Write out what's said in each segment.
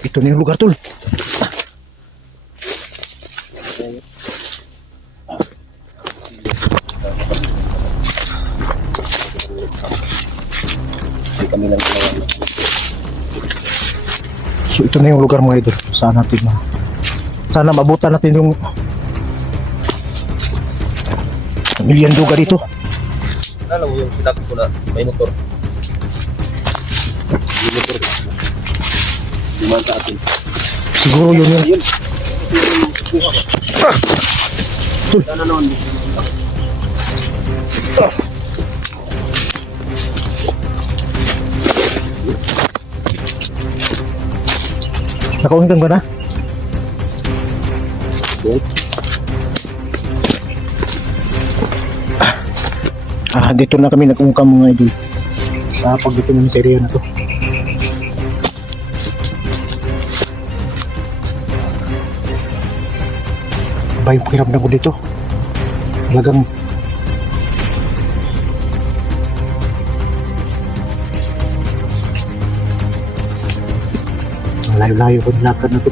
Ito na yung lugar, tol. So ito na yung lugar, mga idol. Sana mabutan natin yung pamilyang lugar dito. Alam mo yung sinak ko na may motor. May motor. Diman sa atin. Siguro yun yun. Sana naman. Nakaunggan ba na? Dito na kami nag-ungkam, mga idol, sa pagdating ng serya na to. Iba yung pakiramdam ko dito. Talagang layo-layo ko nilakad na to.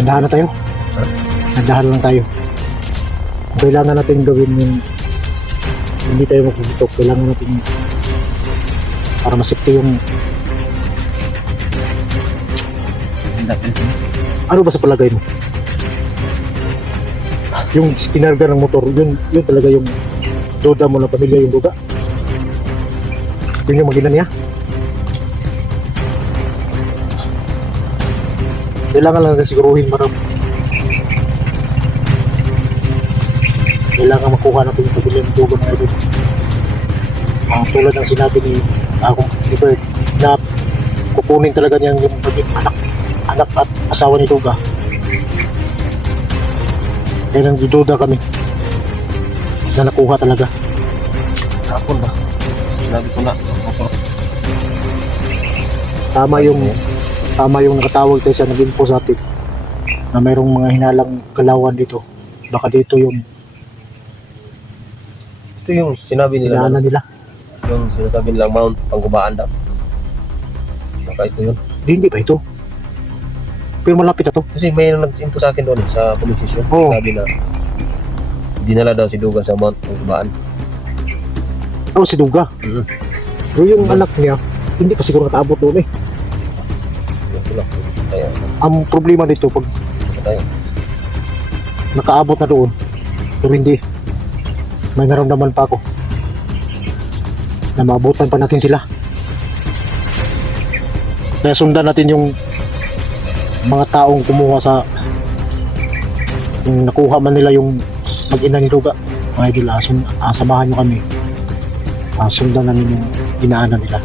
Andahan na tayo. Andahan lang tayo. Kailangan natin gawin yung hindi tayo magpuputok. Kailangan natin para masipti yung ano ba sa palagay mo? Yung kinarga ng motor, yun talaga yung duda mo ng pamilya, yung duda. Yun yung maginan niya. Kailangan lang natin siguruhin, marami. Kailangan makuha natin yung pamilya ng duda na ito. Tulad ng sinabi ni Bert, na kukunin talaga niya yung anak at asawa ni Duga. Kaya nang duda kami na nakuha talaga. Hapon ba? Sinabi ko na. Tama yung nakatawag tayo sa nag-info sa atin na mayroong mga hinalang galawan dito. Baka dito yung Ito yung sinabi nila. nila. Yung sinasabi nilang Mount Panggubaan daw. Baka ito yun. Hindi ba ito? Pero malapit na to. Kasi may nag-info sa akin doon sa police station. Oo. Sabi na dinala daw si Duga sa Mount Panggubaan. Oh, si Duga. Pero yung anak niya, hindi pa siguro nakaabot doon eh. Kaya, Ang problema dito, pag tayo. nakaabot na doon, pero hindi, may naramdaman pa ako na maabutan pa natin sila. Kaya sundan natin yung mga taong kumuha sa yung nakuha man nila yung mag-ina ni Duga. Mga idol, samahan nyo kami. Sundan namin yung inaanan nila.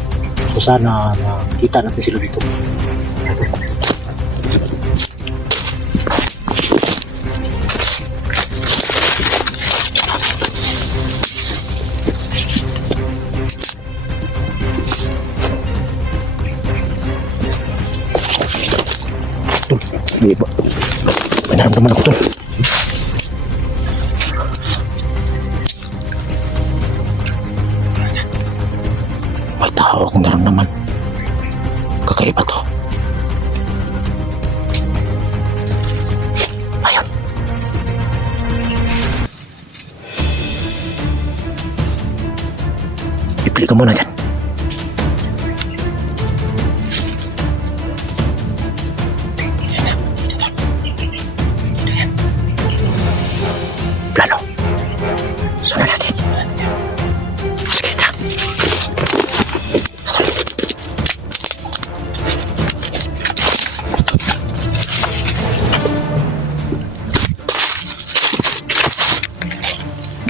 So sana makita natin sila dito. Hindi ba? May naramdaman ako to. May tao akong naramdaman. Kakaiba to. Ayun. Ipili ka muna dyan. Plano. Sunod natin. Sige, tara.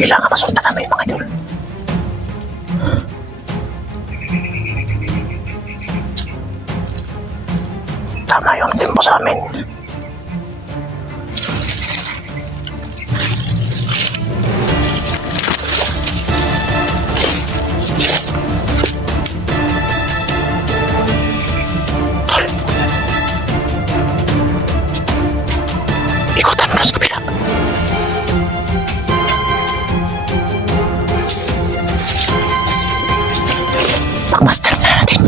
kailangan masundan namin mga idol. Tama yung tempo sa amin. Ikutan mo sa kabila. Pagmaster na natin.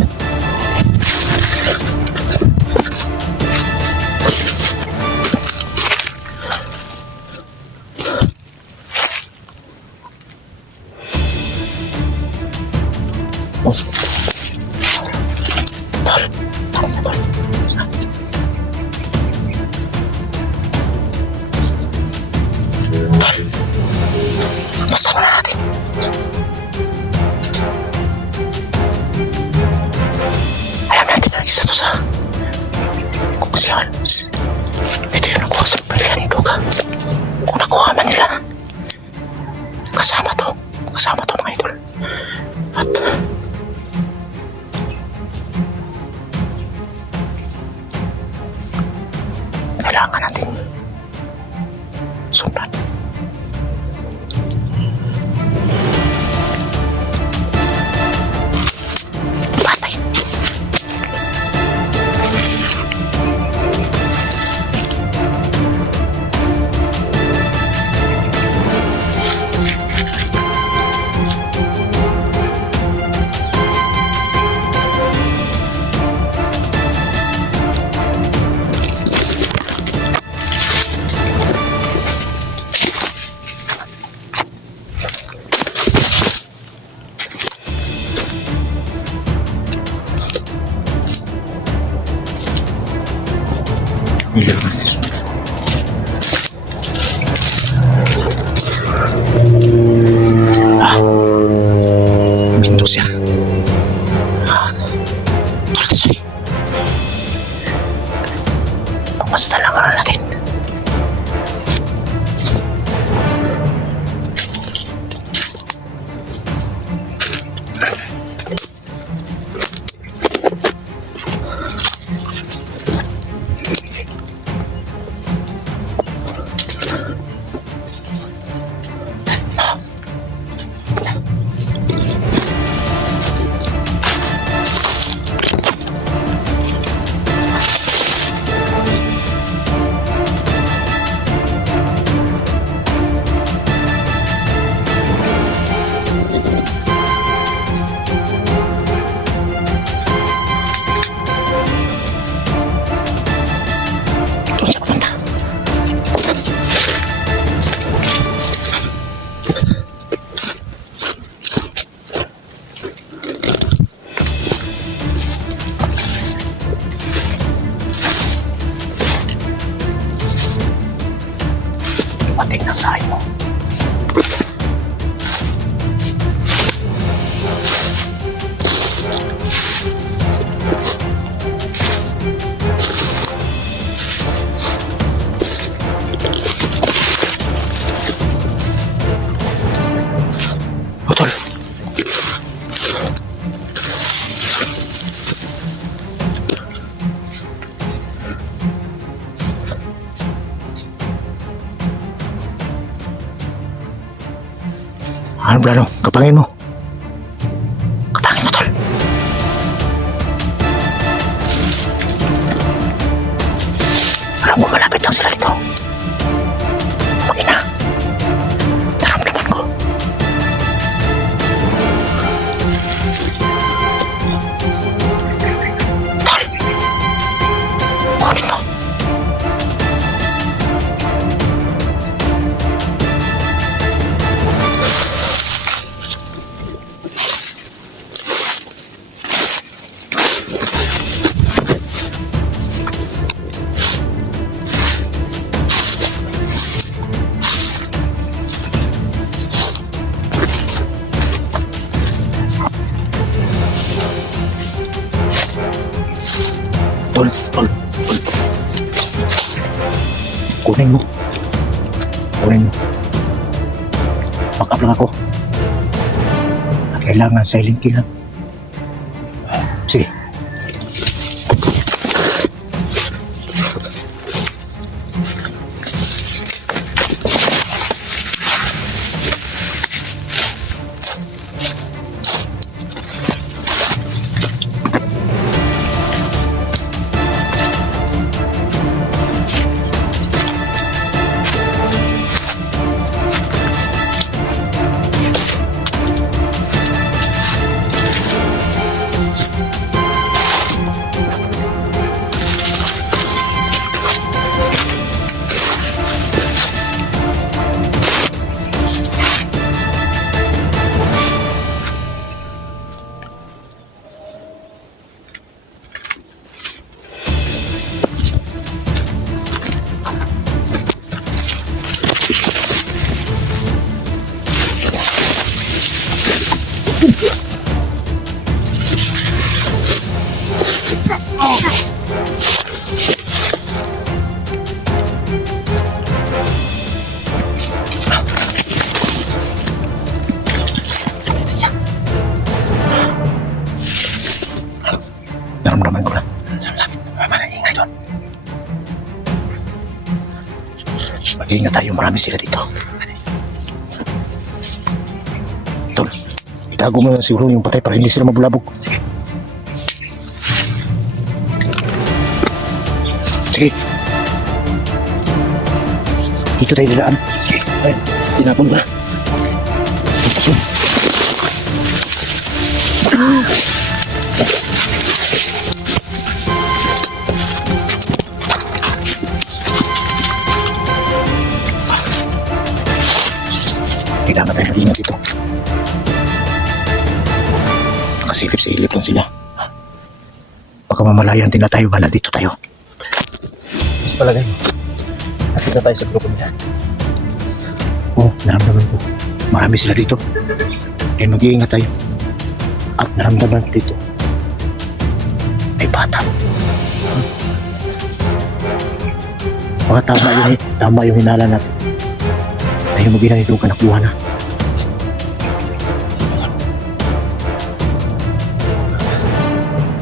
Basta na natin. Alam natin na isa to sa kukusyan. Ito yung nakuha sa palihan ni Duga. Kung nakuha man nila, kasama to mga idol. At kailangan natin sundan. Patay. Minto siya. Tulad siya. Pagmasta lang natin. Pating ng lahat mo. Utol. Ano plano? Kapangin mo. Kapangin mo, tol. Alam mo, malapit lang sila dito. Mag-ina. Naramdaman ko. Tol. Kunin mo. Tol. Kunin mo. Kunin mo. Baka lang ako. Kailangan silent kill lang. Sige. Naramdaman ko na. Sa lapit. Ingay doon. Mag-iingat tayo. Marami sila dito. Tol, itago mo na siguro yung patay para hindi sila mabulabog. Sige. Sige. Dito tayo nilaan. Sige. Ay, tinapon na. Kailangan tayo mag-ingat dito. Nakasilip-silip lang sila. Baka mamalayan din na tayo, bala dito tayo. Mas palagay mo. Nakita tayo sa grupo nila. Oo, naramdaman ko. Marami sila dito. Kaya mag-iingat tayo. At naramdaman ko dito. May bata. Baka tama yung hinala natin. Tayo mag-ingat dito ka nakuha na.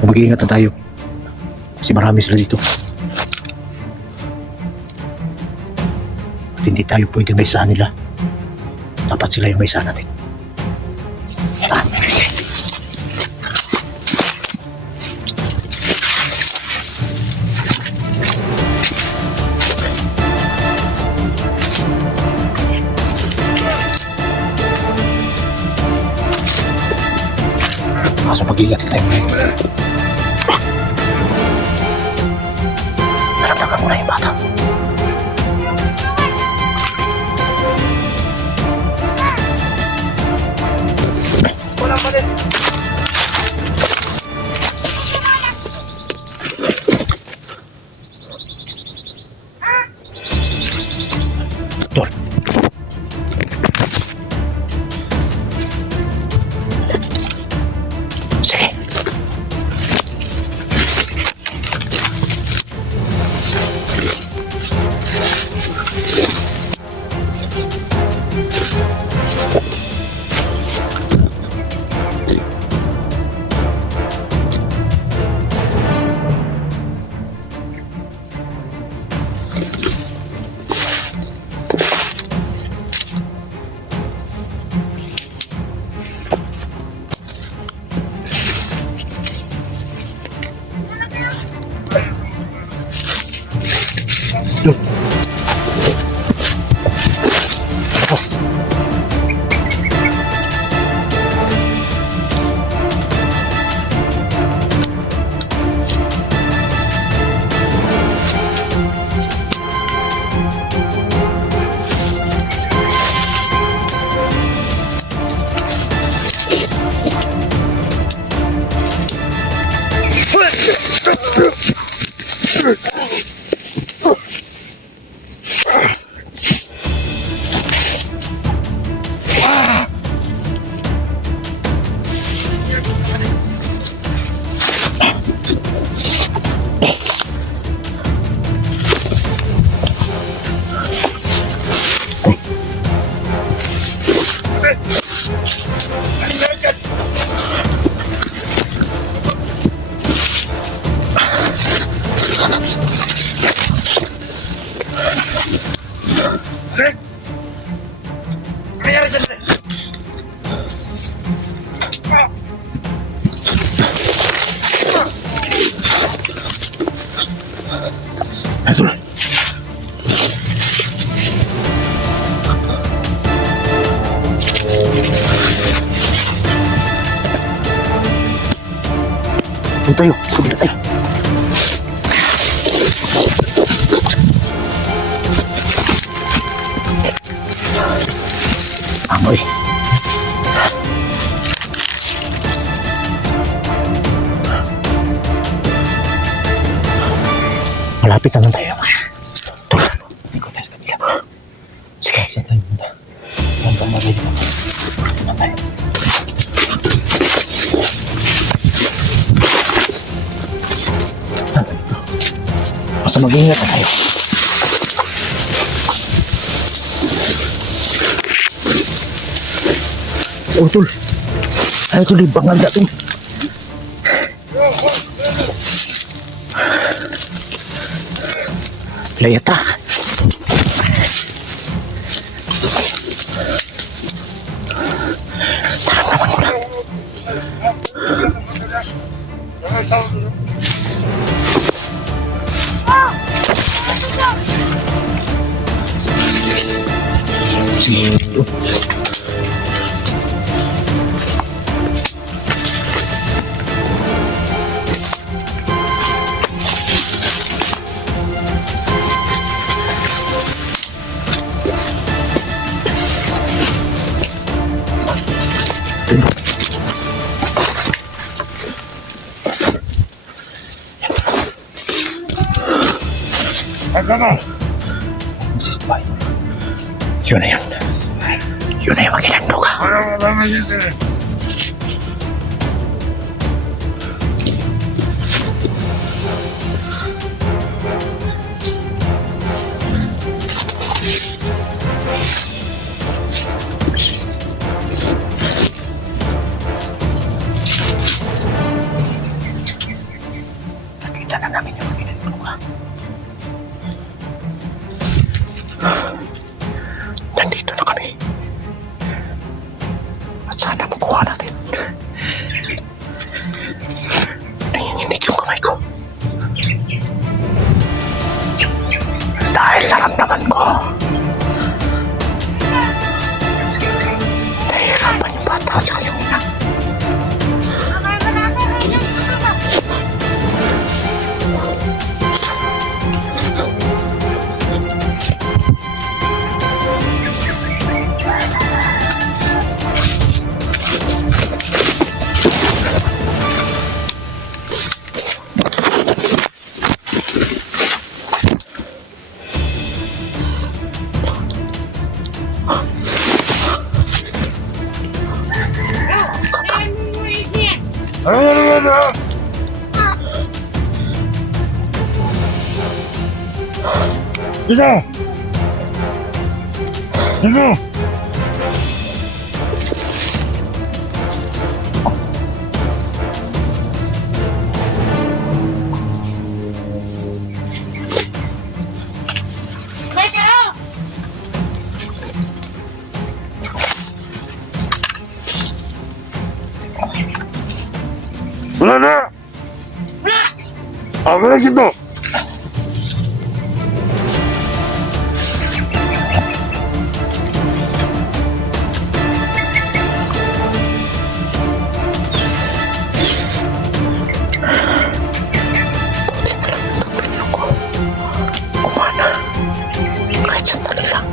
Mag-iingat na tayo. Kasi marami sila dito. At hindi tayo pwedeng may isahan nila. Dapat sila yung may isahan natin. Kaso mag-iingat tayo ngayon. Naramdaman mo na yung bata. Wala pa rin. Tol. Sige. Idol. Doon tayo. Doon tayo. Amoy. Malapit naman tayo. Tulad. Ikot tayo sa kabila. Sige. Saan tayo muna? Saan tayo muna dito? Saan tayo? Basta mag-ingat na tayo. Oh, tol. Ay, tol. Bangal natin. Layata. Naramdaman ko lang. Sige. Yun na yun. Yun na yung maginando ka. Nakita na namin yung maginando ka. Nandito na kami. At sana makuha natin. Nanginginig yung kamay ko. Dahil naramdaman ko. Nahihirapan yung bata sa kanyang ina. Dito! Dito! Wala na! Ako na dito! Kahit sandali lang.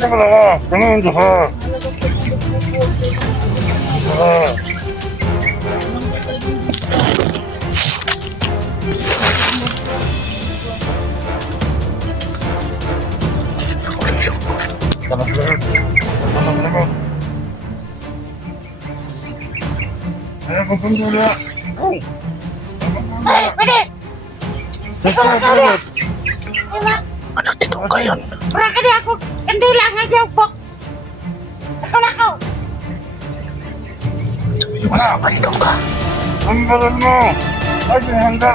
Teka lang ah, ganun ka ha. Ayan, pupunta na. Ay, pwede! Ikaw na kaya. Anak dito kayo. Murag ka di ako. Hindi lang nga dyan po. Ikaw na ako. Sabi yung asawa nito ka. Ang galan mo! Ay, handa!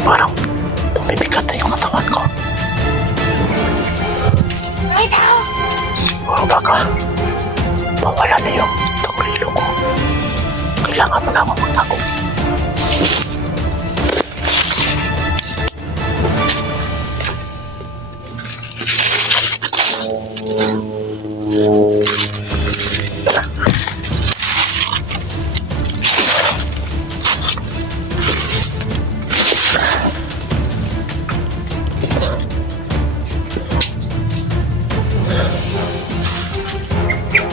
Parang bumibigat na yung katawan ko. Ay, tao. Siguro baka mawala na yung taurilo ko. Kailangan mo na ako magtago.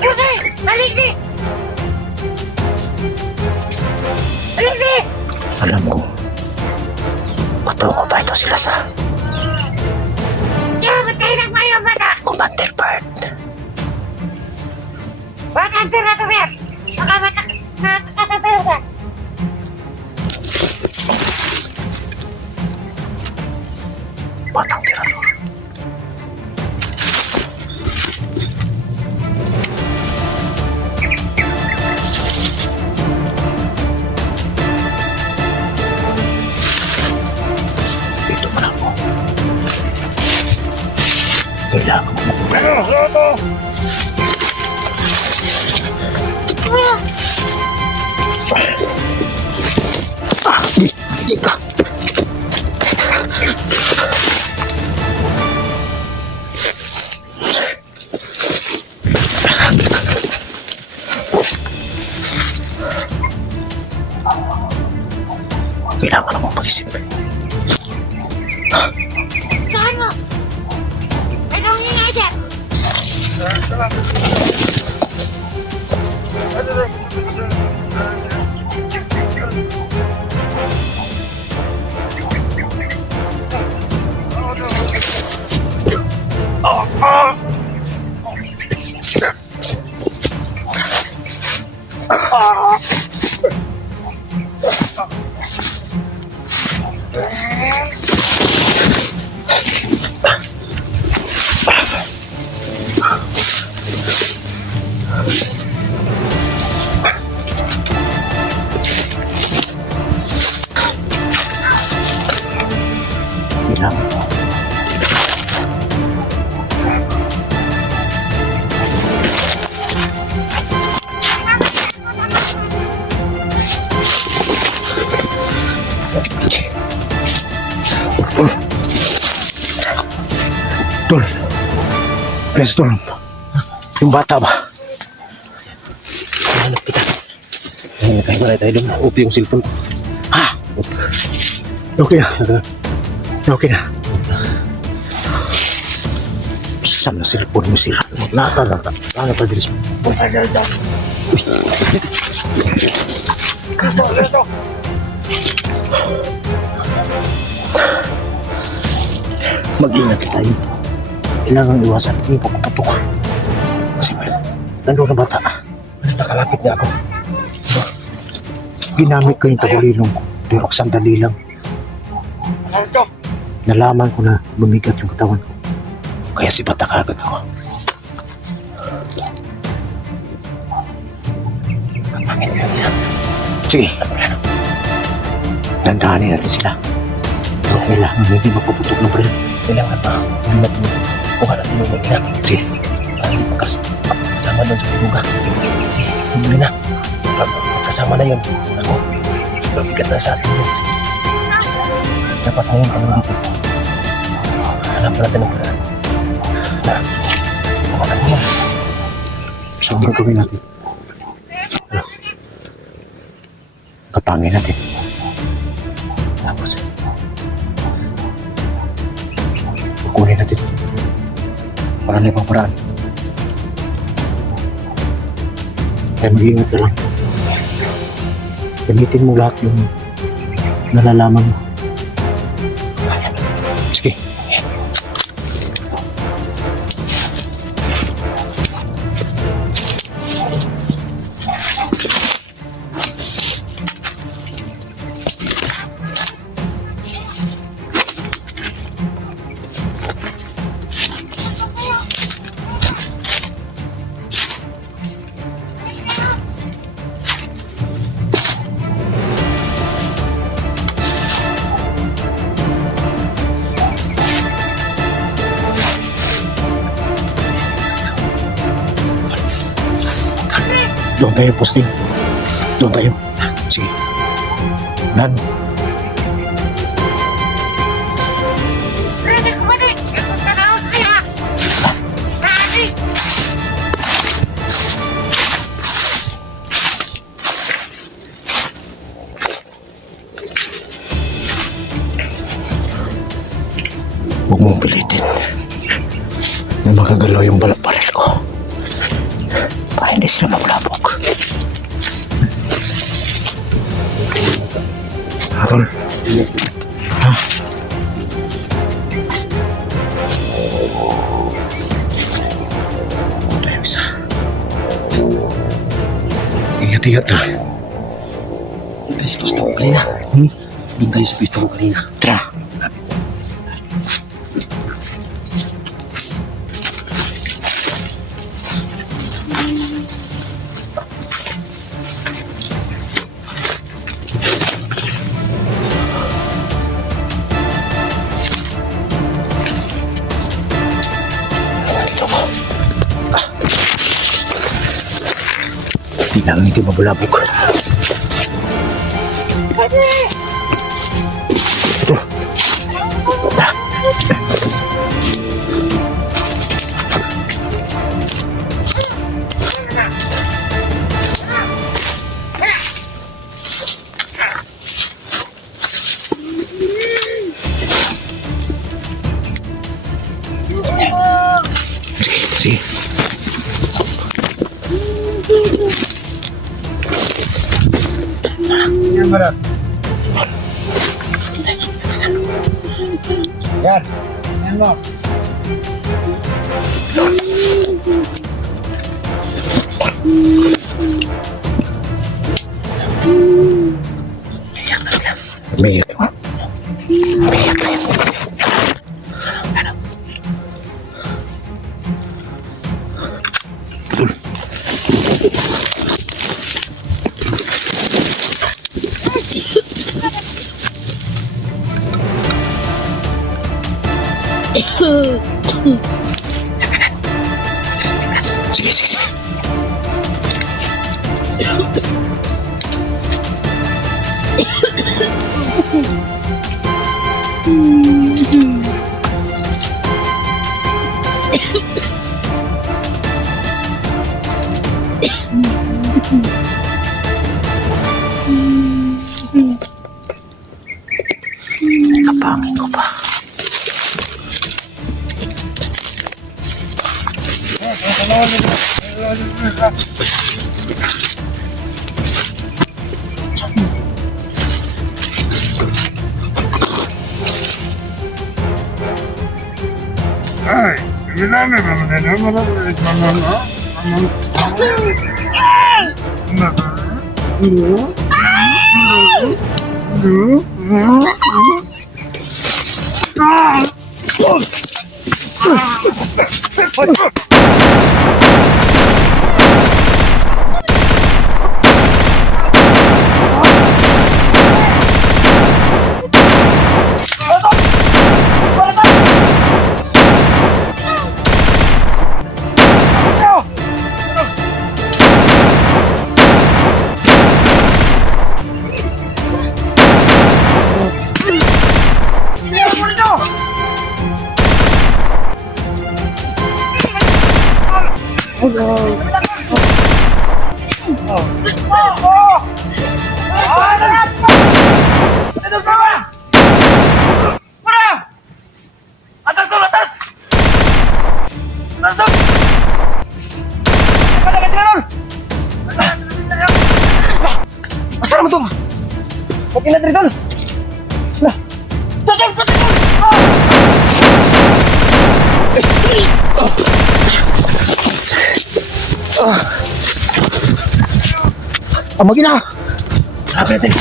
Okay, balik di. Balik di. Alam ko, patungo ba ito sila sa Kaya matay nagmayo ba na? Commander Bard? Baka tira to, Bert. Baka matakatayo ka. Batang tirano. Dito mo na ako. Kailangan mo makuha. Di ka. Kailangan mo mag-isip. Saan mo? Anong nga dyan? Kailangan mo. Tol. Pres, Tol. Yung bata ba? Hanap kita. Ay, nakahiwalay tayo doon. Upi yung cellphone ko. Ha? Okay na. Okay na. Saan na cellphone mo sila? Nata. Ano pa dilis mo? Mag-ingat tayo. Kailangan iwasan yung pagputok. Kasi nandun na bata. Nakalapit na ako. Ginamit ko yung tagulilong ko. Pero sandali lang. Nalaman ko na bumigat yung katawan ko. Kaya si bata kagad ako. Kapangin mo yan siya. Sige. Dandahanin natin sila. So, kailangan hindi mapaputok ng bril. Kailangan pa. Hanap mo. Kuha natin yung mag-ina. Sige. Hindi kasama doon sa pinuga. Sige, huli na. Kasama na yun. Ako, mabigat na sa atin yun. Dapat ngayon kami dito. Hanap natin ang paraan. Na, kumakat mo. So, ang gagawin natin. Ano? Kapangin natin. Tapos, Kukunin natin. Para na ibang paraan. Kaya mag-iingat ka lang. Gamitin mo lahat yung nalalaman mo. Sige. Doon tayo posting. Doon tayo. Sige. Nan. Ready ko ba rin? Ito ka na ako kaya. Ready? Huwag mong pilitin na makagalaw yung balak-baril ko para hindi sila mamulabog. Hatol. Ha? Tayo isa. Ingat-ingat na. Doon tayo sa pisto ko kanina. Doon tayo sa pisto ko kanina. Tara. Hindi lang hindi mabulabog. Ito. Sige. Yan, Barat. Yan. Yan mo. Umiyak ka. Umiyak ka. Sige, sige, sige. Kapangin ko pa. Ay, bilame naman din. Malapit naman, ha? Asal mo to? Huwag ina dito. Amagin na! Sabi natin.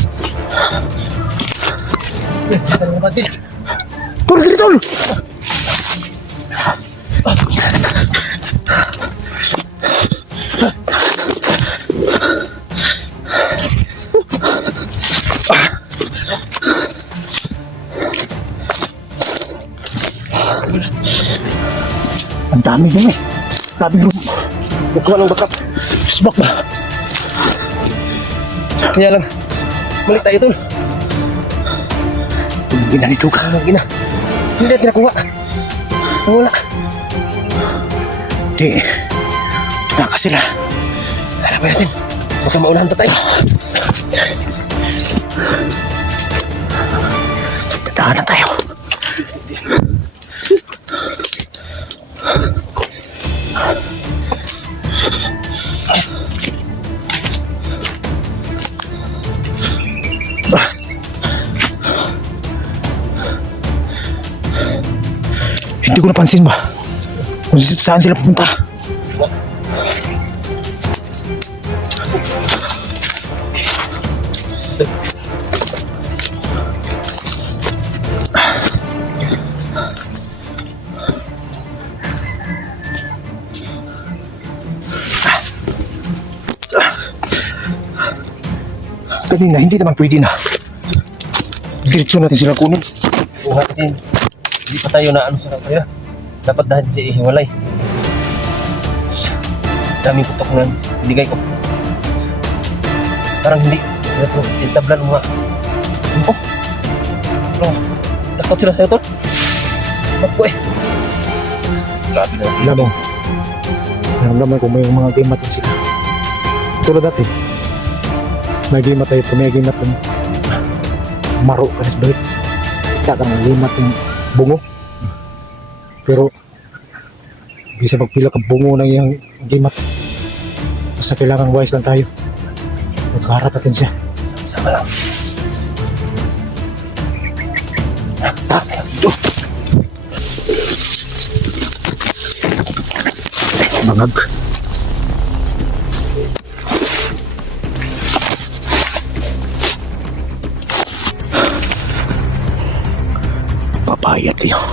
Tanong natin. Tol, dali tol! Ang dami dun eh. Sabi mo, huwag ko walang bakap. Smoke ba? Kaya lang, balik tayo tol. Tumugin na ni Duga. Tumugin na. Hindi natin nakuha. Nawala. Di. Tunaka sila. Hanapin natin. Baka maunahan pa tayo. Tatahanan tayo. Hindi ko napansin ba kung saan sila pupunta. Kanina, hindi naman pwede na. Diretso natin sila kunin. Oo nga kasi hindi pa tayo na ano sa kaya. Dapat dahil siya ihiwalay. Daming putok na binigay ko. Parang hindi. Itablan mo nga. Oh. Oh. Takot sila sa'yo tol. Bakit po eh. Grabe na. Alam mo, naramdaman ko may mga game natin sila. Tulad dati, nag-game tayo, kung may game natin, maro ka na balik. Kaya ka nag-game natin bungo. Pero, bisa magpila ka bungo na yung game natin. Basta kailangan wise lang tayo. Magkaharap natin siya. Sama lang. Bangag. Papayat yun.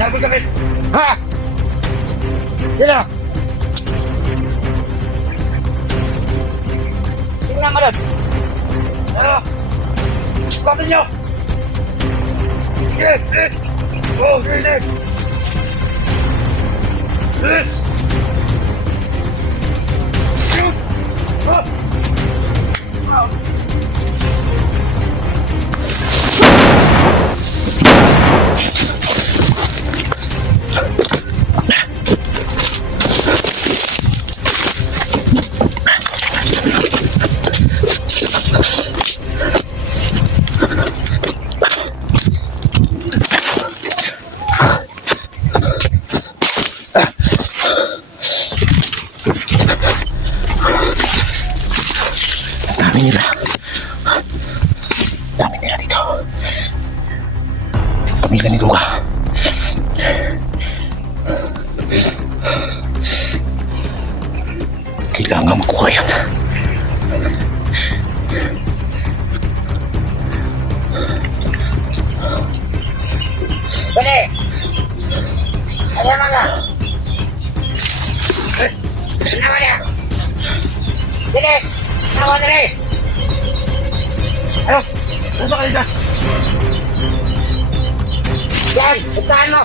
Sabot kami! Ha? Sino? Tingnan mo doon! Ano? Bakit nyo? Yes! Yes! Oh, yes! Yes! Shoot! Oh! Dami nila dito. Pamilya ni Duga. Kailangan makuha yan. Dali! Ayan mo na! Nawa niya! Dali! Nawa na rin! Ano? Ano ba kayo dyan? Yan! Itahan mo!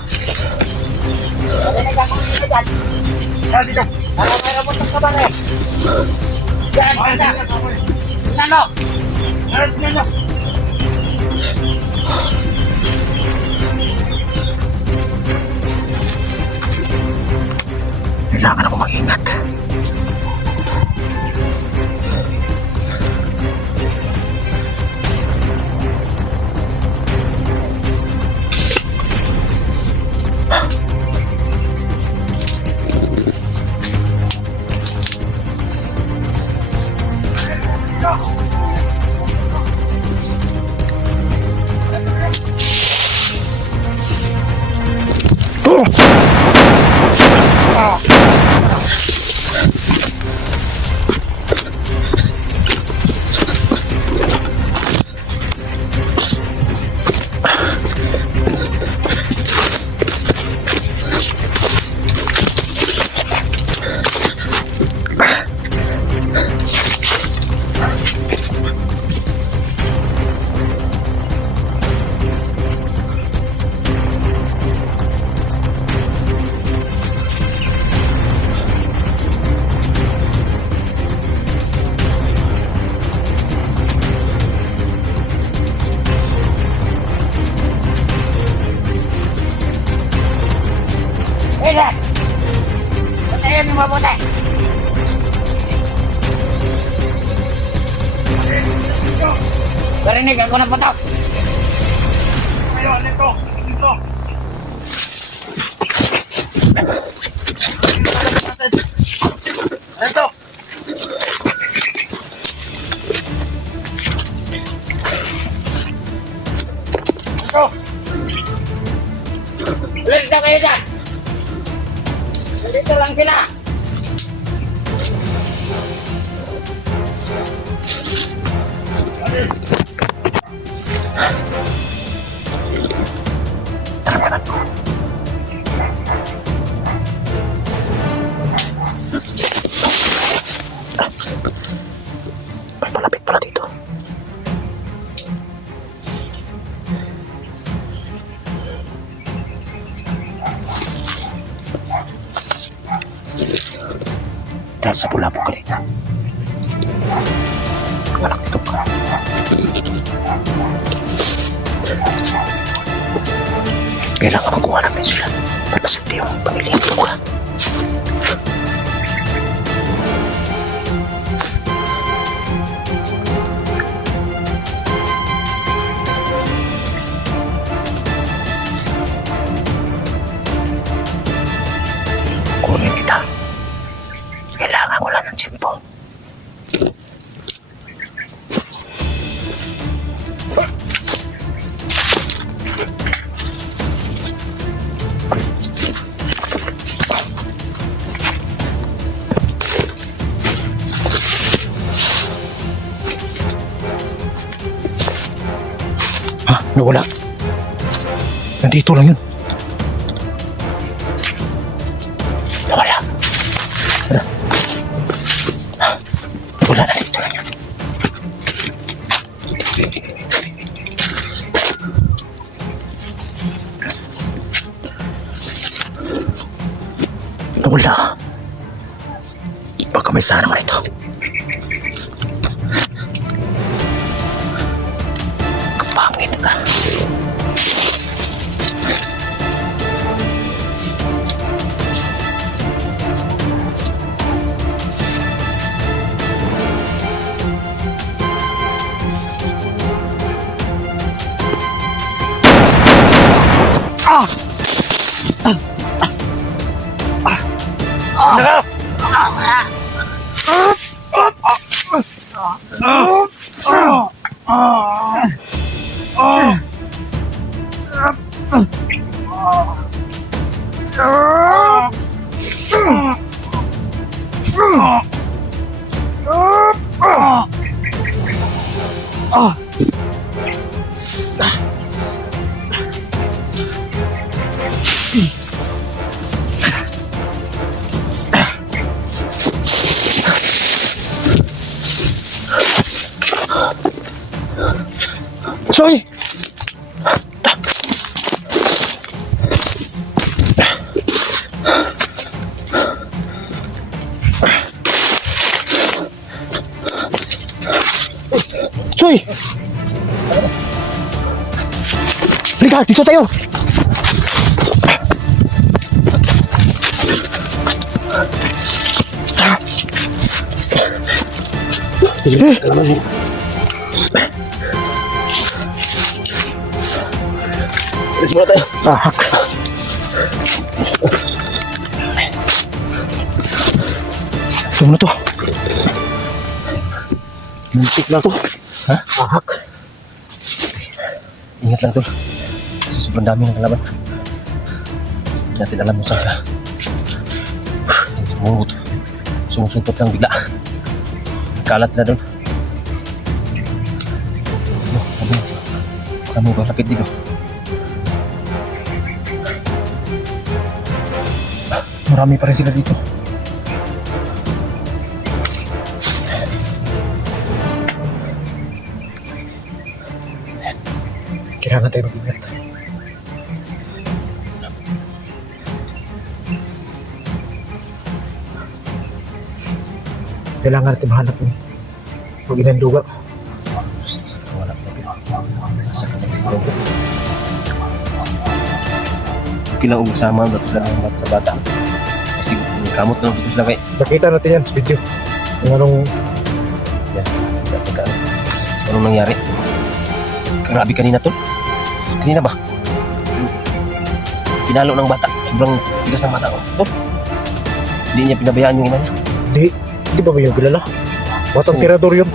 dyan. Dito. Para meron mo itong kaban eh. Yan, ganda. Nano? Dito. Kailangan ako mag-ingat. Sige! Patayin mo mabuti! Barinig ako ng patok! Ayun, dito. Dito. Dito. Dito. Ulit na kayo dyan! Dito lang sila! Tara mo. May palapit pala dito. Dahil sa pula po kanina. Malak ito ka. Kailangan makuha namin sila. Pagpasagti yung pamilya ito ka. Kunin kita. Kailangan ko lang ng tiyempo. Ha? Nawala. Nandito lang yun. Nawala. Wala na dito lang yun. Nawala. Baka may sana naman ito. Kapangit ka. Soy! Pre! Halika, dito tayo! Eh, Kalaman mo. Alis muna tayo. ahak. Saan na to? Muntik na to. Ha? Ahak. Ingat lang tol. Kasi sobrang dami ng kalaban. Hindi natin alam kung saan sila. Sumungot. Sumusupot lang bigla. Kalat na doon. Kami ba sakit dito? Marami pa rin sila dito. Kailangan tayo mag-ingat. Kailangan natin mahanap ng mag-inang duga. Wala pa. Nasa katabi. Okay lang umasama ang sila ng bata sa bata. Kasi kamot na lang sila kay. Nakita natin yan sa video. Kung anong Anong nangyari? Grabe kanina tol. Kanina ba? Pinalo ng bata. Sobrang tigas ng bata ko. Tol. Hindi niya pinabayaan yung ina niya. di ba yung kilala? Batang tirador yun.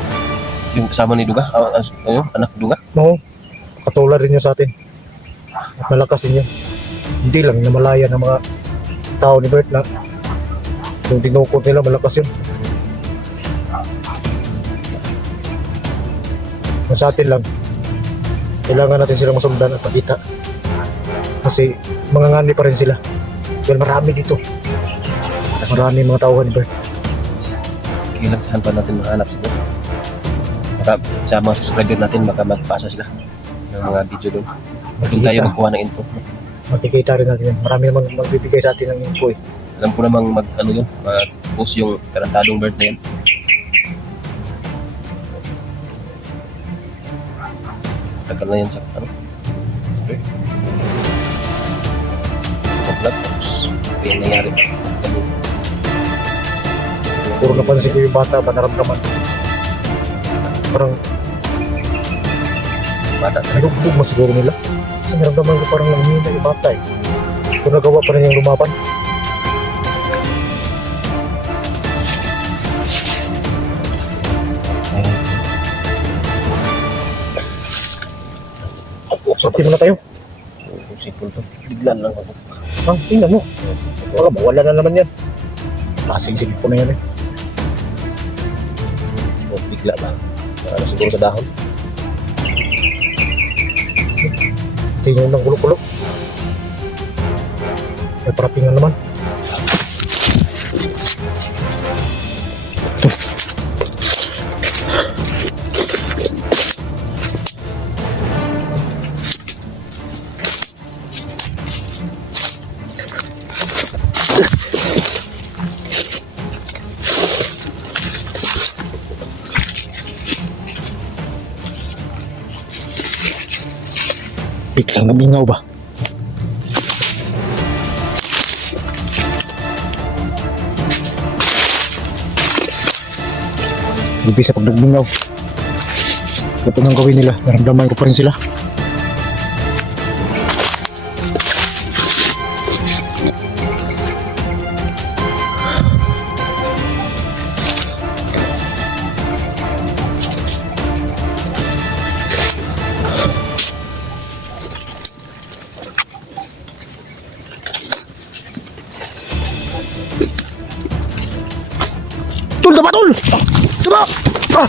Yung kasama ni Duga. Anak Duga. No, katulad rin yun sa atin. At malakas din yun. Hindi lang namalaya ng mga tao ni Bert na yung tinukod nila malakas yun. Sa atin lang, kailangan natin silang masundan at pakita. Kasi mga ngani pa rin sila. Dahil marami dito. Marami mga tauhan ni Bert. Kailan saan pa natin mahanap sila. Baka sa mga subscriber natin baka magpasa sila ng mga video doon. Doon tayo magkuha ng info. Makikita rin natin yan. Marami namang magbibigay sa atin ng info eh. Alam ko namang mag-post yung tarantadong bird na yan. Tagal na yan sa vlog, tapos yung nangyari. Puro napansin ko yung bata ba naramdaman. Parang Bata talaga. nalugbog mo siguro nila. Kasi naramdaman ko parang nanghihina yung bata eh. Kung nagawa pa rin yung lumapan. Sakti mo na tayo. Simple to. Biglan lang ako. Tingnan mo. Baka mawala na naman yan. Kasing-sing ko na yan eh. Bigla ba? Ano siguro sa dahon? Tingnan ng kulok-kulok. May parating na naman. Biglang namingaw ba? Ibig sa pagdagmingaw. Ito nang gawin nila. Naramdaman ko pa rin sila. Tul, tama tul! Tama! Ah!